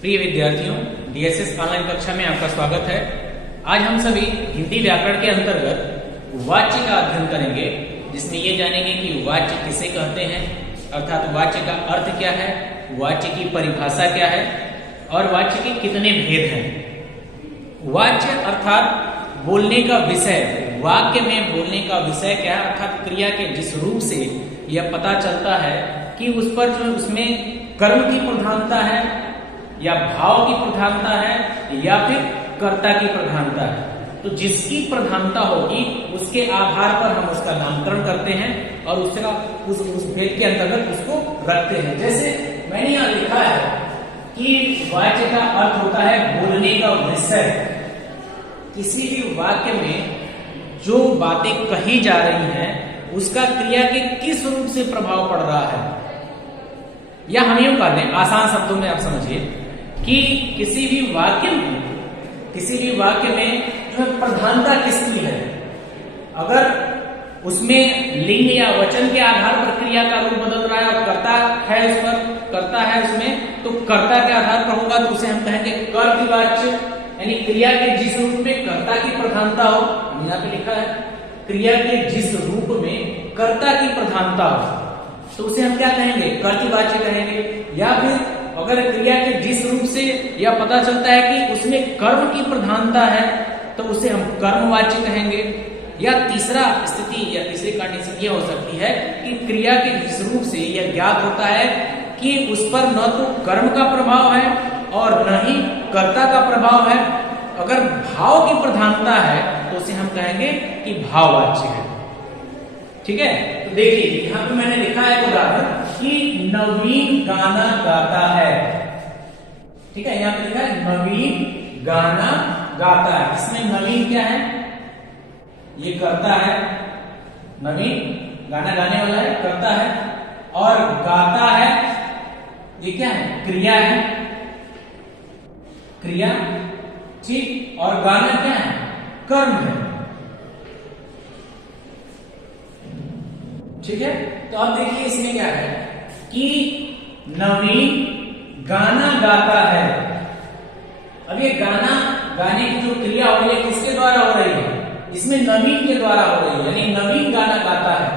प्रिय विद्यार्थियों, DSS online कक्षा में आपका स्वागत है। आज हम सभी हिंदी व्याकरण के अंतर्गत वाच्य का अध्ययन करेंगे, जिसमें ये जानेंगे कि वाच्य किसे कहते हैं, अर्थात वाच्य का अर्थ क्या है, वाच्य की परिभाषा क्या है और वाच्य के कितने भेद हैं। वाच्य अर्थात बोलने का विषय, वाक्य में बोलने का विषय क्या है, अर्थात क्रिया के जिस रूप से यह पता चलता है कि उस पर जो उसमें कर्म की प्रधानता है या भाव की प्रधानता है या फिर कर्ता की प्रधानता है। तो जिसकी प्रधानता होगी उसके आधार पर हम उसका नामकरण करते हैं और उसका उस भेद के अंतर्गत उसको रखते हैं। जैसे मैंने यहाँ लिखा है कि वाच्य का अर्थ होता है बोलने का विषय। किसी भी वाक्य में जो बातें कही जा रही हैं उसका क्रिया के किस रूप से प्रभाव पड़ रहा है, या हम यूं कर लें आसान शब्दों में आप समझिए कि किसी भी वाक्य में जो है प्रधानता किसकी है। अगर उसमें लिंग या वचन के आधार पर क्रिया का रूप बदल रहा है और कर्ता है उसमें, तो कर्ता के आधार पर होगा तो उसे हम कहेंगे कर्तृवाच्य, यानी क्रिया के जिस रूप में कर्ता की प्रधानता हो। यहाँ पे लिखा है क्रिया के जिस रूप में कर्ता की प्रधानता हो तो उसे हम क्या कहेंगे, कर्तृवाच्य कहेंगे। या फिर अगर क्रिया के जिस रूप से यह पता चलता है कि उसमें कर्म की प्रधानता है तो उसे हम कर्मवाच्य कहेंगे। या तीसरा स्थिति या तीसरी कंडीशन ये हो सकती है कि क्रिया के जिस रूप से यह ज्ञात होता है कि उस पर न तो कर्म का प्रभाव है और न ही कर्ता का प्रभाव है। अगर भाव की प्रधानता है तो उसे हम कहेंगे कि भाववाच्य है। ठीक है, तो देखिए यहाँ पे मैंने लिखा है उदाहरण कि नवीन गाना गाता है। ठीक है, यहाँ पे लिखा है नवीन गाना गाता है। इसमें नवीन क्या है, ये कर्ता है। नवीन गाना गाने वाला है, कर्ता है। और गाता है ये क्या है, क्रिया है, क्रिया। ठीक, और गाना क्या है, कर्म है। ठीक है, तो अब देखिए इसमें क्या है कि नवीन गाना गाता है। अब ये गाना गाने की जो क्रिया हो रही है किसके द्वारा हो रही है, इसमें नवीन के द्वारा हो रही है, यानी नवीन गाना गाता है,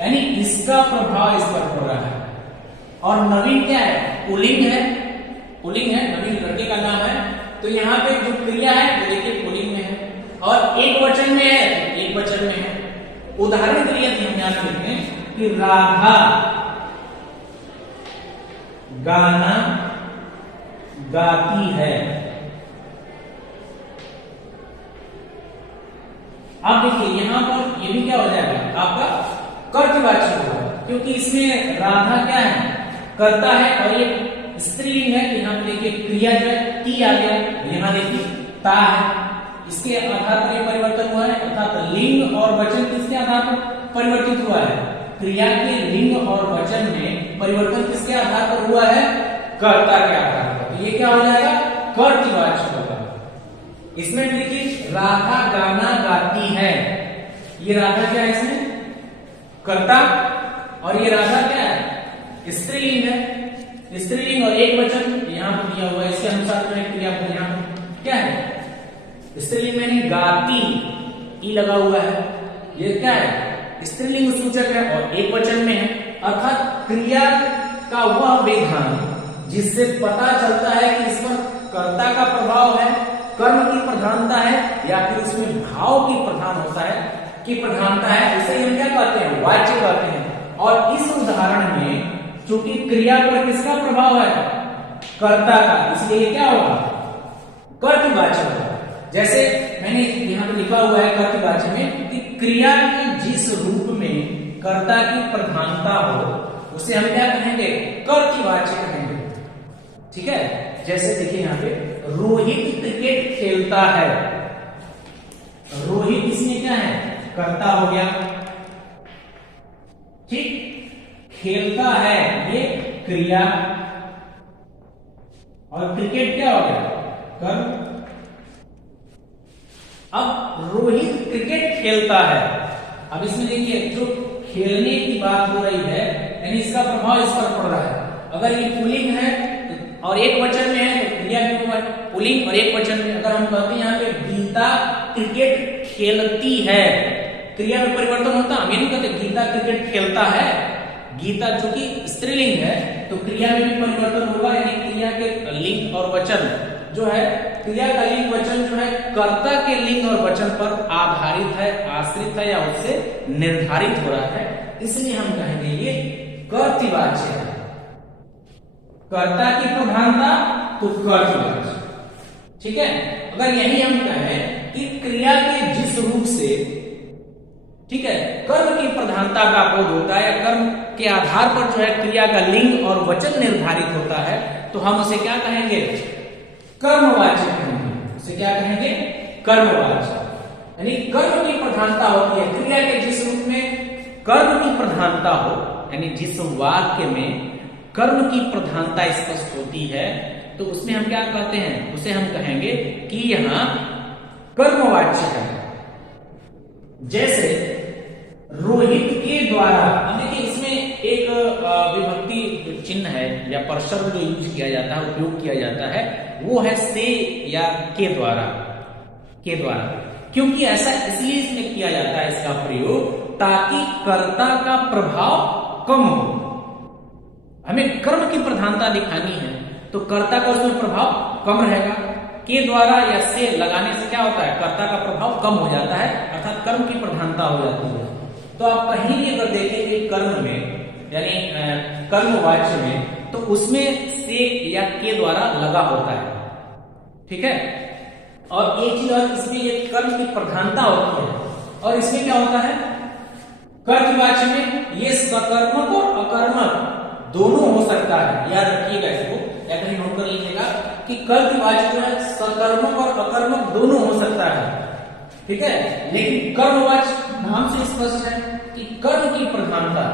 यानी इसका प्रभाव इस पर पड़ रहा है। और नवीन क्या है, पुल्लिंग है, पुल्लिंग है, नवीन लड़के का नाम है। तो यहाँ पे जो क्रिया है वो देखिए पुल्लिंग में है और एक वचन में है, एक वचन में है। उदाहरण के लिए हम याद रखें कि राधा गाना गाती है। अब देखिए यहां पर ये भी क्या हो जाएगा, आपका कर्तृवाच्य होगा, क्योंकि इसमें राधा क्या है, कर्ता है और ये स्त्रीलिंग है। यहाँ पे देखिए क्रिया जो है ती आ गया, यहाँ देखिए ता है। इसके आधार पर यह परिवर्तन हुआ है, अर्थात लिंग और वचन किसके आधार पर परिवर्तित हुआ है, क्रिया के लिंग और वचन में परिवर्तन किसके आधार पर हुआ है, कर्ता के आधार पर। तो ये क्या हो जाएगा, कर्तृवाच्य होगा। इसमें देखिए राधा गाना गाती है, ये राधा क्या है, इसमें कर्ता, और ये राधा क्या है, स्त्रीलिंग है, स्त्रीलिंग और एक वचन यहाँ पर दिया हुआ है। इसके अनुसार जो है क्रिया यहाँ क्या है, स्त्रीलिंग में गाती, ई लगा हुआ है, ये क्या है, स्त्रीलिंग सूचक है और एक वचन में है। अर्थात क्रिया का वह विधान जिससे पता चलता है कि इस पर कर्ता का प्रभाव है, कर्म की प्रधानता है या फिर उसमें भाव की प्रधान होता है की प्रधानता है, उसे हम क्या कहते हैं, वाच्य कहते हैं। और इस उदाहरण में चूंकि क्रिया पर किसका प्रभाव है, कर्ता का, इसलिए क्या होगा, कर्तृवाच्य होगा। जैसे मैंने यहाँ पे लिखा हुआ है कर्तृवाच्य में कि क्रिया के जिस रूप में कर्ता की प्रधानता हो उसे हम क्या कहेंगे, कर्तृवाच्य कहेंगे। ठीक है, जैसे देखिए यहाँ पे रोहित क्रिकेट खेलता है। रोहित इसमें क्या है, कर्ता हो गया। ठीक, खेलता है ये क्रिया और क्रिकेट क्या हो गया, कर्म। अब रोहित क्रिकेट खेलता है। अब इसमें देखिए जो खेलने की बात हो रही है, यानी इसका प्रभाव इस पर पड़ रहा है। अगर ये पुल्लिंग है और एक वचन में है पुल्लिंग और एक वचन में। अगर हम कहते हैं यहाँ पे गीता क्रिकेट खेलती है, क्रिया में परिवर्तन होता, हम ये नहीं कहते गीता क्रिकेट खेलता है। गीता चूंकि स्त्रीलिंग है तो क्रिया में भी परिवर्तन होगा, यानी क्रिया के लिंग और वचन जो है, क्रिया का लिंग वचन जो है कर्ता के लिंग और वचन पर आधारित है, आश्रित है या उससे निर्धारित हो रहा है, इसलिए हम कहेंगे ये कर्तृवाच्य है। कर्ता की प्रधानता तो कर्तृवाच्य, ठीक है। अगर यही हम कहें कि क्रिया के जिस रूप से, ठीक है, कर्म की प्रधानता का बोध होता है या कर्म के आधार पर जो है क्रिया का लिंग और वचन निर्धारित होता है, तो हम उसे क्या कहेंगे? कर्मवाच्य कहेंगे। उसे क्या कहेंगे? कर्मवाच्य। यानी कर्म की प्रधानता होती है, क्रिया के जिस रूप में कर्म की प्रधानता हो, यानी जिस वाक्य में कर्म की प्रधानता स्पष्ट होती है, तो उसमें हम क्या कहते हैं? उसे हम कहेंगे कि यहां कर्मवाच्य है। जैसे रोहित के द्वारा, अब देखिए इसमें एक विभक्ति चिन्ह है या परशब्द जो यूज किया जाता है, उपयोग किया जाता है, वो है से या के द्वारा। के द्वारा क्योंकि ऐसा इसलिए इसमें किया जाता है इसका प्रयोग, ताकि कर्ता का प्रभाव कम हो। हमें कर्म की प्रधानता दिखानी है तो कर्ता का उसमें प्रभाव कम रहेगा। के द्वारा या से लगाने से क्या होता है? कर्ता का प्रभाव कम हो जाता है, अर्थात कर्म की प्रधानता हो जाती है। तो आप कहीं भी अगर देखेंगे कर्म में, यानी कर्मवाच्य में, तो उसमें से या के द्वारा लगा होता है, ठीक है। और एक चीज और, इसमें ये कर्म की प्रधानता होती है, और इसमें क्या होता है? कर्तृवाच्य में ये सकर्मक और अकर्मक दोनों हो सकता है, याद रखिएगा इसको, या कहीं नोट कर लीजिएगा कि कर्तृवाच्य जो है सकर्मक और अकर्मक दोनों हो सकता है, ठीक है। लेकिन कर्मवाच्य नाम से स्पष्ट है कि कर्म की प्रधानता,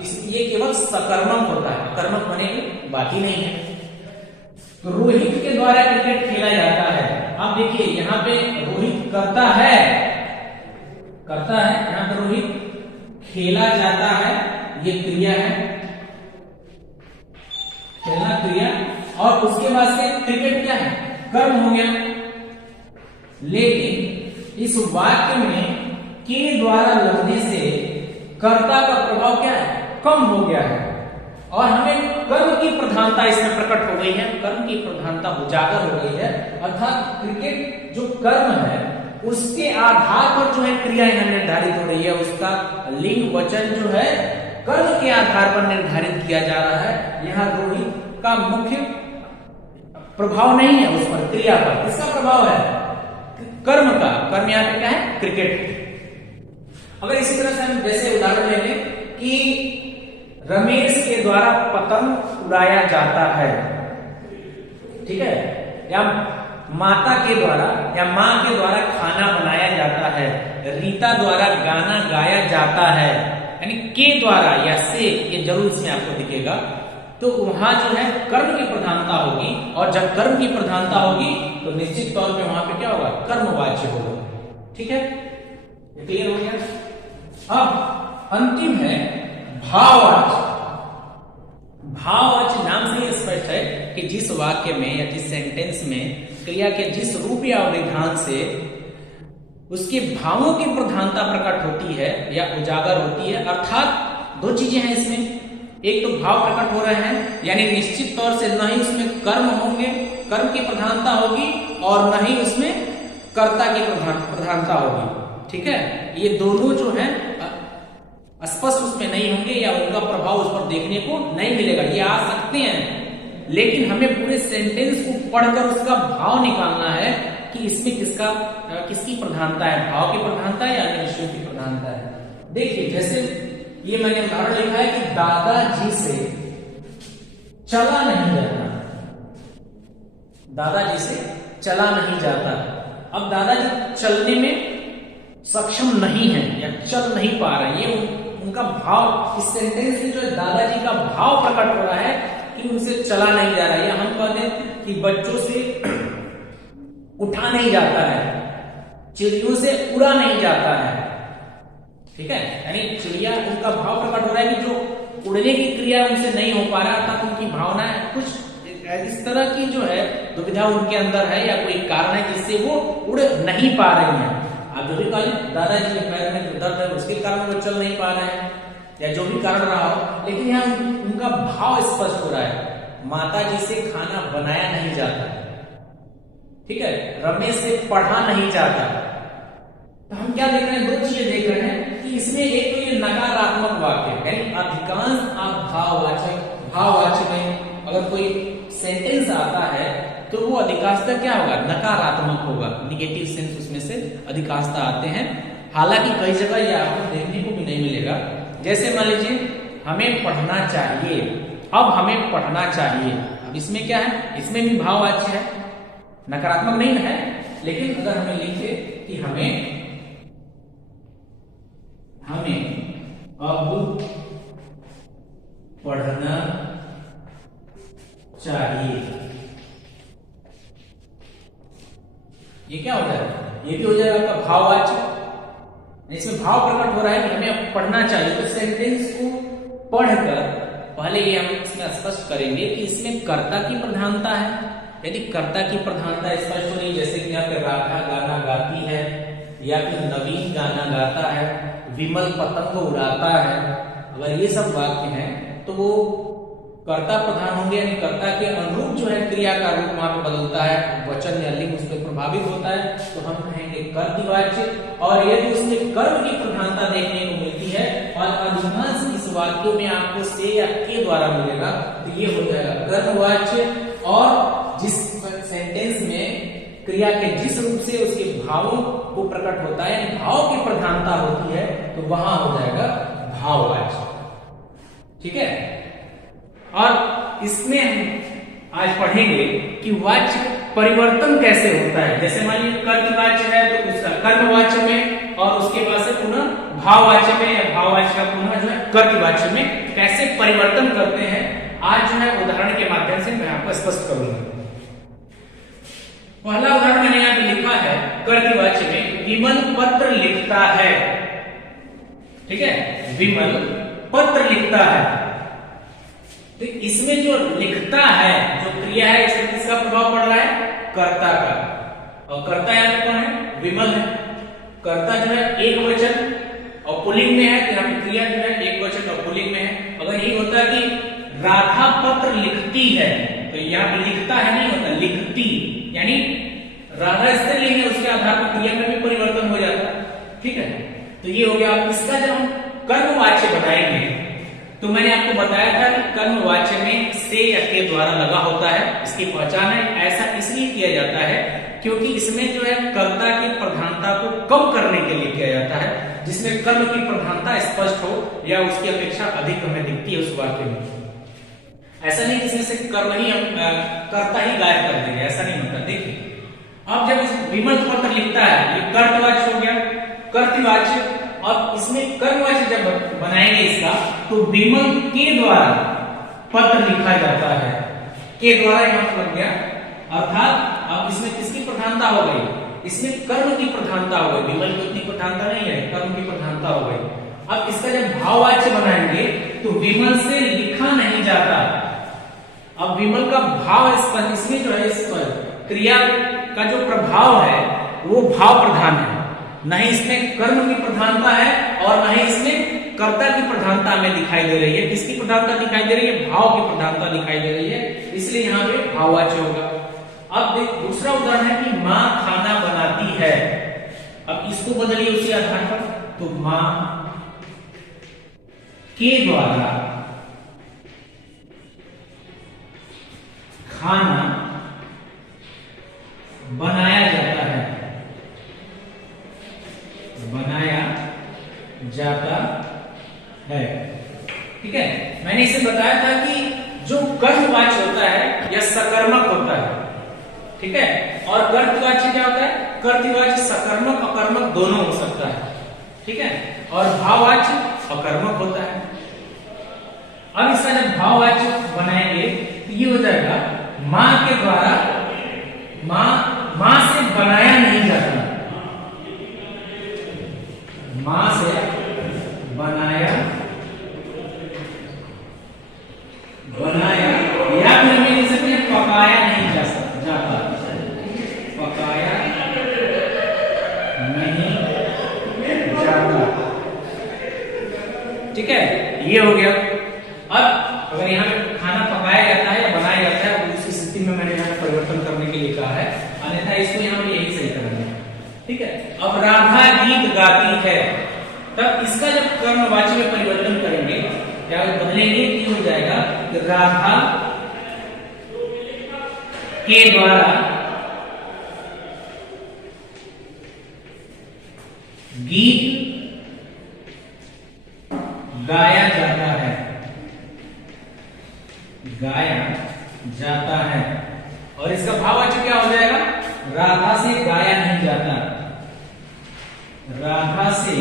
इसलिए केवल सकर्मक होता है, अकर्मक बने बाकी नहीं है। तो रोहित के द्वारा क्रिकेट खेला जाता है। अब देखिए यहाँ पे रोहित करता है, करता है, यहाँ पे रोहित खेला जाता है, ये क्रिया है, खेलना क्रिया, और उसके बाद से क्रिकेट क्या है? कर्म हो गया। लेकिन इस वाक्य में के द्वारा लगने से कर्ता का प्रभाव क्या है? कम हो गया है, और हमें कर्म की प्रधानता इसमें प्रकट हो गई है, कर्म की प्रधानता उजागर हो गई है, अर्थात क्रिकेट जो कर्म है उसके आधार पर जो है क्रिया यहां निर्धारित हो रही है, उसका लिंग वचन जो है कर्म के आधार पर निर्धारित किया जा रहा है। यहाँ रोहित का मुख्य प्रभाव नहीं है उस पर, क्रिया पर। किसका प्रभाव है? कर्म का। कर्म यहाँ पे क्या है? क्रिकेट। अगर इसी तरह से हम जैसे उदाहरण ले लें कि रमेश के द्वारा पतंग उड़ाया जाता है, ठीक है, या माता के द्वारा या माँ के द्वारा खाना बनाया जाता है, रीता द्वारा गाना गाया जाता है, यानी के द्वारा या से, ये जरूर इसमें आपको दिखेगा। तो वहां जो है कर्म की प्रधानता होगी, और जब कर्म की प्रधानता होगी तो निश्चित तौर पे वहां पे क्या होगा? कर्मवाच्य होगा, ठीक है, ये क्लियर हो गया। अब अंतिम है भाववाच्य। भाववाच्य नाम से स्पष्ट है कि जिस वाक्य में या जिस सेंटेंस में क्रिया के जिस रूप या विधान से उसके भावों की प्रधानता प्रकट होती है या उजागर होती है, अर्थात दो चीजें हैं इसमें, एक तो भाव प्रकट हो रहे हैं, यानी निश्चित तौर से न ही उसमें कर्म होंगे, कर्म की प्रधानता होगी, और न ही उसमें कर्ता की प्रधानता होगी, ठीक है। ये दोनों जो है स्पष्ट उसमें नहीं होंगे या उनका प्रभाव उस पर देखने को नहीं मिलेगा। ये आ सकते हैं, लेकिन हमें पूरे सेंटेंस को पढ़कर उसका भाव निकालना है कि इसमें किसकी प्रधानता है, भाव की प्रधानता है या अन्य विषयों की प्रधानता है। देखिए जैसे ये मैंने उदाहरण लिखा है कि दादाजी से चला नहीं जाता, दादाजी से चला नहीं जाता। अब दादाजी चलने में सक्षम नहीं है या चल नहीं पा रहे, ये उनका भाव, इस सेंटेंस में जो है दादाजी का भाव प्रकट हो रहा है कि उनसे चला नहीं जा रहा है। या हम कहते हैं कि बच्चों से उठा नहीं जाता है, चिड़ियों से उड़ा नहीं जाता है, ठीक है, यानी चिड़िया, उनका भाव प्रकट हो रहा है कि जो उड़ने की क्रिया उनसे नहीं हो पा रहा, अर्थात उनकी भावना कुछ इस इस तरह की जो है दुविधा उनके अंदर है या कोई कारण है जिससे वो उड़ नहीं पा रही हैं। आप जो भी कहें दादाजी के पैर में दर्द है उसके कारण वो चल नहीं पा रहे हैं या जो भी कारण रहा हो, लेकिन यहाँ उनका भाव स्पष्ट हो रहा है, माता जी से खाना बनाया नहीं जाता, ठीक है, रमेश से पढ़ा नहीं जाता। तो हम क्या देख रहे हैं, दो चीजें देख रहे हैं कि इसमें एक तो ये नकारात्मक वाक्य यानी अधिकांश आप भाववाचक में अगर कोई सेंटेंस आता है तो वो अधिकांशतः क्या होगा, नकारात्मक होगा, निगेटिव सेंस उसमें से अधिकांशतः आते हैं। हालांकि कई जगह ये आपको देखने को भी नहीं मिलेगा। जैसे मान लीजिए हमें पढ़ना चाहिए, अब हमें पढ़ना चाहिए, अब इसमें क्या है, इसमें भी भाववाच्य है, नकारात्मक नहीं है, लेकिन अगर हमें लिखे कि हमें अब पढ़ना चाहिए, ये क्या हो जाएगा, ये भी हो जाएगा आपका भाववाच्य। इसमें भाव प्रकट हो रहा है कि हमें अब पढ़ना चाहिए। तो सेंटेंस को पढ़कर पहले ये हम इसमें स्पष्ट करेंगे कि इसमें कर्ता की प्रधानता है। यदि कर्ता की प्रधानता स्पष्ट हो रही, जैसे कि यहाँ पे राधा गाना गाती है या फिर नवीन गाना गाता है, विमल पतंग उड़ाता है, अगर ये सब वाक्य हैं तो वो कर्ता प्रधान होंगे, यानी कर्ता के अनुरूप जो है क्रिया का रूप वहां पे बदलता है, वचन या लिंग उस पर प्रभावित होता है, तो हम कहेंगे कर्तवाच्य। और यदि उसमें कर्म की प्रधानता देखने को मिलती है और अधिकांश इस वाक्यों में आपको से या के द्वारा मिलेगा, तो ये हो जाएगा कर्मवाच्य। और जिस सेंटेंस में क्रिया के जिस रूप से उसके भावों को प्रकट होता है, भाव की प्रधानता होती है, तो वहां हो जाएगा भाववाच्य, ठीक है। और इसमें हम आज पढ़ेंगे कि वाच्य परिवर्तन कैसे होता है। जैसे मान लीजिए कर्तवाच्य है तो उसका कर्मवाच्य में और उसके बाद से पुनः भाववाच्य में या भाववाच्य का पुनः जो है कर्तवाच्य में कैसे परिवर्तन करते हैं, आज जो है उदाहरण के माध्यम से मैं आपको स्पष्ट करूंगा। पहला उदाहरण मैंने यहाँ पे लिखा है कर्तवाच्य में, विमल पत्र लिखता है, ठीक है, विमल पत्र लिखता है। तो इसमें जो लिखता है जो क्रिया है, इसमें किसका प्रभाव पड़ रहा है, कर्ता का। और कर्ता यहाँ पे कौन है, विमल है। कर्ता जो है एक वचन और पुल्लिंग में है, तो यहाँ पे क्रिया जो है एक वचन और पुल्लिंग में है। अगर ये होता कि राधा पत्र लिखती है, तो यहाँ पे लिखता है नहीं होता, लिखती, यानी राधा स्त्रीलिंग है, उसके आधार पर क्रिया में भी परिवर्तन हो जाता है, ठीक है। तो ये हो गया। इसका जब हम कर्मवाच्य बनाएंगे तो मैंने आपको बताया था कि कर्मवाच्य में से या के द्वारा लगा होता है। इसकी पहचान है, ऐसा इसलिए किया जाता है क्योंकि इसमें जो है कर्ता की प्रधानता को कम करने के लिए किया जाता है, जिसमें कर्म की प्रधानता स्पष्ट हो या उसकी अपेक्षा अधिक हमें दिखती है उस वाक्य में। ऐसा नहीं किसी से कर्म ही कर्ता ही गायब कर देंगे, ऐसा नहीं होता। देखिए अब जब इस विमल पत्र लिखता है, ये कर्तवाच्य हो गया, कर्तवाच्य। और इसमें कर्मवाच्य जब बनाएंगे इसका, तो विमल के द्वारा पत्र लिखा जाता है, के द्वारा यहां पर लग गया, अर्थात अब इसमें किसकी प्रधानता हो गई, इसमें कर्म की प्रधानता हो गई, विमल की उतनी प्रधानता नहीं है, कर्म की प्रधानता हो गई। अब इसका जब भाववाच्य बनाएंगे तो विमल से लिखा नहीं जाता। अब विमल का भाव इसमें जो है, इस क्रिया का जो प्रभाव है वो भाव प्रधान है, नहीं इसमें कर्म की प्रधानता है और नहीं इसमें कर्ता की प्रधानता में दिखाई दे रही है। किसकी प्रधानता दिखाई दे रही है, भाव की प्रधानता दिखाई दे रही है, इसलिए यहाँ पे भाववाच्य होगा। अब देख दूसरा उदाहरण है कि माँ खाना बनाती है। अब इसको बदलिए उसी आधार पर, तो माँ के द्वारा खाना बनाया जाता है, बनाया जाता है, ठीक है। मैंने इसे बताया था कि जो कर्मवाच्य होता है यह सकर्मक होता है, ठीक है, और कर्तवाच्य क्या होता है, कर्तवाच्य सकर्मक अकर्मक दोनों हो सकता है, ठीक है, और भाववाच्य अकर्मक होता है। अब इसका जब भाववाच्य बनाएंगे तो ये हो जाएगा, मां के द्वारा, मां से बनाया नहीं जाता, मां से बनाया या फिर हमें लिख सकते हैं पकाया ये हो गया। अब अगर यहाँ पे खाना पकाया जाता है या बनाया जाता है तो उस स्थिति में मैंने यहाँ पे परिवर्तन करने के लिए कहा है, अन्यथा इसको यहाँ पे यही सही करेंगे। ठीक है, अब राधा गीत गाती है, तब इसका जब कर्मवाची में परिवर्तन करेंगे क्या बदलेंगे कि हो जाएगा कि राधा के द्वारा गीत गाया जाता है, गाया जाता है। और इसका भाववाचक क्या हो जाएगा, राधा से गाया नहीं जाता, राधा से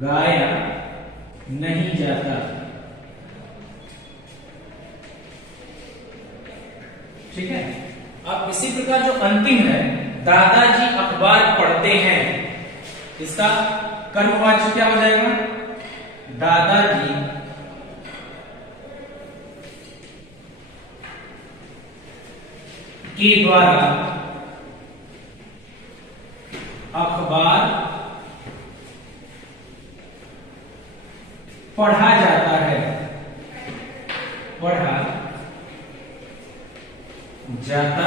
गाया नहीं जाता। ठीक है, अब इसी प्रकार जो अंतिम है, दादाजी अखबार पढ़ते हैं, इसका कर्मवाची क्या हो जाएगा, दादाजी के द्वारा अखबार पढ़ा जाता है, पढ़ा जाता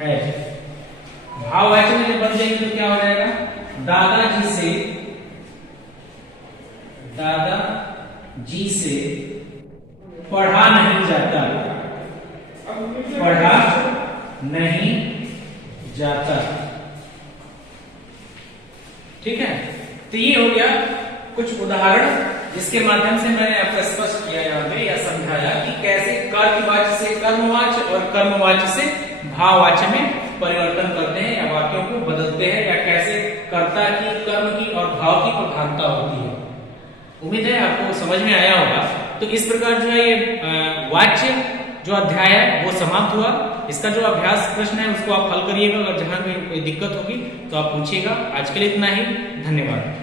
है। भाववाचक में जब बन जाएंगे तो क्या हो जाएगा, दादाजी से, दादाजी से पढ़ा नहीं जाता, पढ़ा नहीं जाता। ठीक है, तो ये हो गया कुछ उदाहरण जिसके माध्यम से मैंने आपको स्पष्ट किया यहाँ पे या समझाया कि कैसे कर्तवाच्य से कर्मवाच्य और कर्मवाच्य से भाववाच्य में परिवर्तन करते हैं या वाक्यों को बदलते हैं, या कैसे कर्ता की, कर्म की और भाव की प्रधानता होती है। उम्मीद है आपको समझ में आया होगा। तो इस प्रकार जो है ये वाच्य जो अध्याय है वो समाप्त हुआ। इसका जो अभ्यास प्रश्न है उसको आप हल करिएगा, अगर जहां भी कोई दिक्कत होगी तो आप पूछिएगा। आज के लिए इतना ही, धन्यवाद।